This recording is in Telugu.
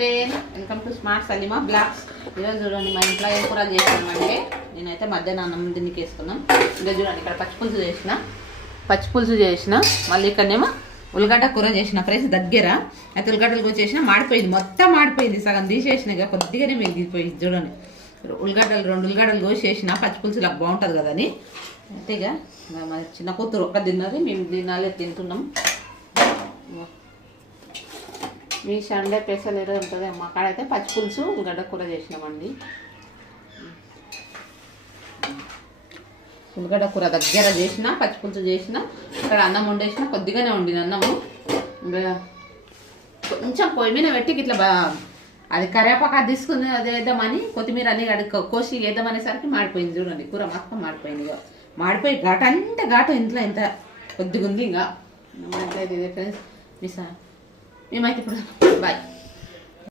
Welcome to smart Saleema blogs. ఈరోజు చూడండి మా ఇంట్లో ఏం కూర చేసామంటే నేనైతే మధ్యాహ్నం అన్నం దీనికి వేసుకున్నాం. ఇంకా చూడండి ఇక్కడ పచ్చిపులుసు చేసిన మళ్ళీ ఇక్కడనేమో ఉల్లిగడ్డ కూర చేసిన ఫ్రెండ్స్ దగ్గర. అయితే ఉల్లిగడ్డలు వచ్చేసిన మాడిపోయింది, మొత్తం మాడిపోయింది, సగం తీసేసిన ఇక కొద్దిగానే మిగిలిపోయింది. చూడండి రెండు ఉల్లిగడ్డలు కోసేసిన పచ్చిపులుసు ఇలా బాగుంటుంది కదా అని. అయితే ఇక మా చిన్న కూతురు ఒక్క తిన్నది, మేము తినాలి తింటున్నాం. మీ సండే స్పెషల్ ఏదో ఉంటుంది మా కాడ. అయితే పచ్చిపులుసు ఉల్లిగడ్డ కూర చేసినామండి. ఉల్లిగడ్డ కూర దగ్గర చేసిన, పచ్చిపులుసు చేసిన, ఇక్కడ అన్నం వండేసిన, కొద్దిగానే వండిన అన్నము. కొంచెం పొయ్యి మీద పెట్టి ఇట్లా అది కరివేపాకు అది తీసుకుని అది వేద్దామని కొత్తిమీర అన్ని కోసి వేద్దామనేసరికి మాడిపోయింది. చూడండి కూర మొత్తం మాడిపోయింది. ఇక మాడిపోయి ఘాటు అంటే ఘాటు ఇంట్లో ఇంత కొద్దిగా ఉంది. ఇంకా ఫ్రెండ్స్ మేమైతే ఇప్పుడు బాయ్.